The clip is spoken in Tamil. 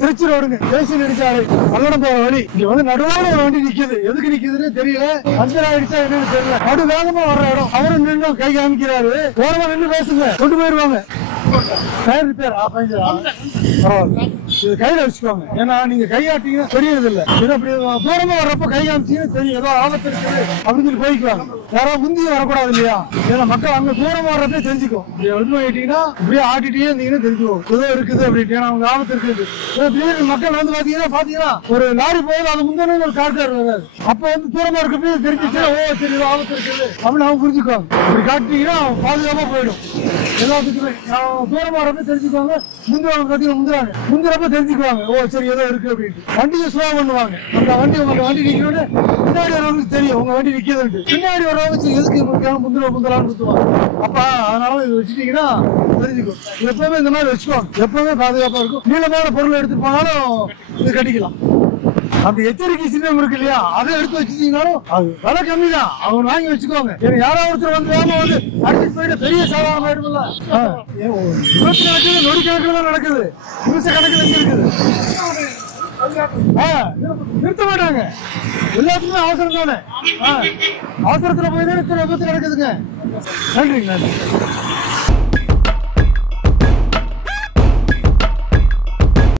திருச்சி ரோடுங்க, தேசிய நெடுஞ்சாலை பல்லடம் போற வழி. இங்க வந்து நடுவோட ஒரு வண்டி நிக்குது, எதுக்கு நிக்குதுன்னு தெரியல, பஞ்சர் ஆயிடுச்சா என்னன்னு தெரியல. நடு வேகமா வர்ற இடம், அவரும் நின்று கை காமிக்கிறாரு. ஓரமா நின்று பேசுங்க, கொண்டு போயிருவாங்க. டயர் ரிப்பேர் பரவாயில்ல, இது கையில வச்சுக்கோங்க. ஏன்னா நீங்க கையாட்டீங்கன்னா தெரியறது இல்ல. அப்படி தூரமா வர்றப்ப கை காமிச்சீங்கன்னா தெரியும் ஏதோ ஆபத்து இருக்குது அப்படின்னு சொல்லி போய்க்குவாங்க. யாராவது முந்தியும் வரக்கூடாது இல்லையா? ஏன்னா மக்கள் அங்க தூரமா வர்றப்பே தெரிஞ்சுக்கும். ஆயிட்டீங்கன்னா இப்படியே ஆட்டிட்டே இருந்தீங்கன்னா தெரிஞ்சுக்கும் ஏதோ இருக்குது அப்படின்னு. ஏன்னா அவங்க ஆபத்து இருக்குது. திடீர்னு மக்கள் வந்து பாத்தீங்கன்னா ஒரு லாரி போகுது, அது முந்தின ஒரு கார்கார் வராது. அப்ப வந்து தூரமா இருக்கப்ப தெரிஞ்சிச்சுன்னா ஓ சரி ஏதோ ஆபத்து இருக்குது அப்படின்னு அவங்க புரிஞ்சுக்குவாங்க. இப்படி காட்டிட்டீங்கன்னா பாதுகாப்பா போயிடும். எல்லாத்துக்குமே தூரமா வரப்ப தெரிஞ்சுக்குவாங்க. முந்திரப்ப தெரிஞ்சுக்குவாங்க ஓ சரி ஏதோ இருக்கு அப்படின்னு. வண்டியை ஸ்லோ பண்ணுவாங்க. அந்த வண்டி வண்டி நிக்கணும்னு பின்னாடி வரவங்களுக்கு தெரியும் உங்க வண்டி நிக்கிறது. பின்னாடி வரவங்க எதுக்கு முந்திரான்னு குத்துவாங்க. அப்ப அதனால இது வச்சுட்டீங்கன்னா தெரிஞ்சுக்கும். எப்பவுமே இந்த மாதிரி வச்சுக்குவாங்க, எப்பவுமே பாதுகாப்பா இருக்கும். நீளமான பொருள் எடுத்து போனாலும் இது கட்டிக்கலாம். அந்த எச்சரிக்கை சின்னம் இருக்கு இல்லையா, அதை எடுத்து வச்சுட்டீங்கன்னாலும் அது விலை கம்மி தான். அவங்க வாங்கி வச்சுக்கோங்க. யாராவது ஒருத்தர் வந்து அடிச்சுட்டு போயிட்டு பெரிய சாதாரண ஆயிடும்ல. விபத்து நடக்குது, நொடி கணக்குல தான் நடக்குது, நிமிஷ கணக்குல இருக்குது. நிறுத்த மாட்டாங்க. எல்லாத்துக்குமே அவசரம் தானே. அவசரத்துல போய் தான் விபத்து நடக்குதுங்க. நன்றி.